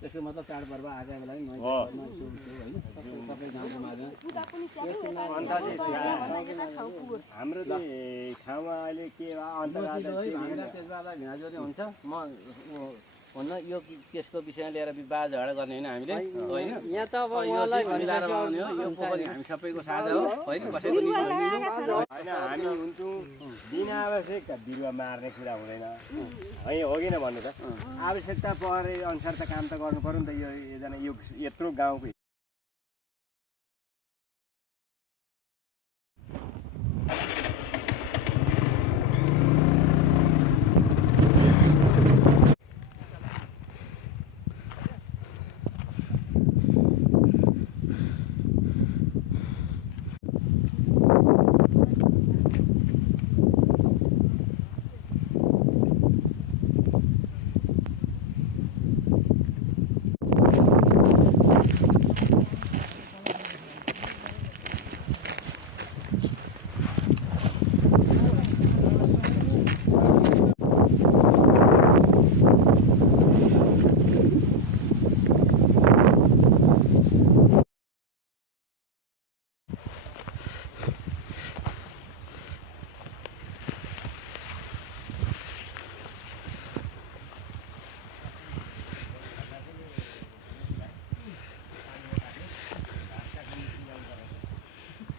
त्यसको मतलब चाडपर्व आएका बेला नि हैन सबै गाउँको माझमा हाम्रो ठाउँमा अहिले के त्यसबाट भिनाजोरी हुन्छ म भन्न यो केसको विषयमा लिएर विवाद झगडा गर्ने होइन हामीले होइन यहाँ त अब उहाँलाई मिलाएर बनाउने हो यो पोखरी हामी सबैको साझा हो होइन कसैको होइन हामी हुन्छौँ बिना आवश्यक बिरुवा मार्ने कुरा हुँदैन है हो किन भन्नु त आवश्यकता परे अनुसार त काम त गर्नु पर्यो नि त यो एकजना यो यत्रो गाउँको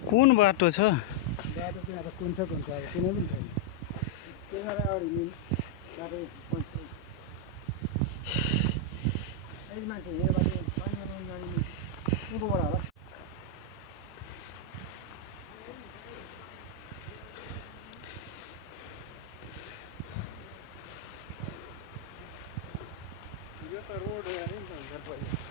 कुन बाटो छ? बाटो चाहिँ अब कुन छ अब कुनै पनि छैन त्यही भएर अगाडि बाटो मान्छे हिँडेर बाटो उँभोबाट होला यो त रोड हो नि त घर पऱ्यो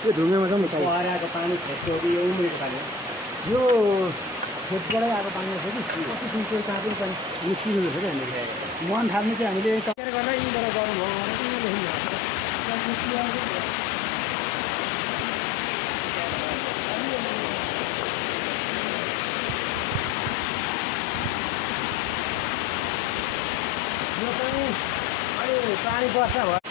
यो ढुङ्गामा छ नि आएको पानी खेतको यो उम्रेको पानी यो खेतबाटै आएको पानी छ कि कतिसम्म त्यो कहाँ पनि पानी निस्किनु रहेछ कि हामीले मन थाल्ने चाहिँ हामीले तयार गरेर यहीँबाट गर्नुभयो भने यो चाहिँ अहिले पानी वर्षा भयो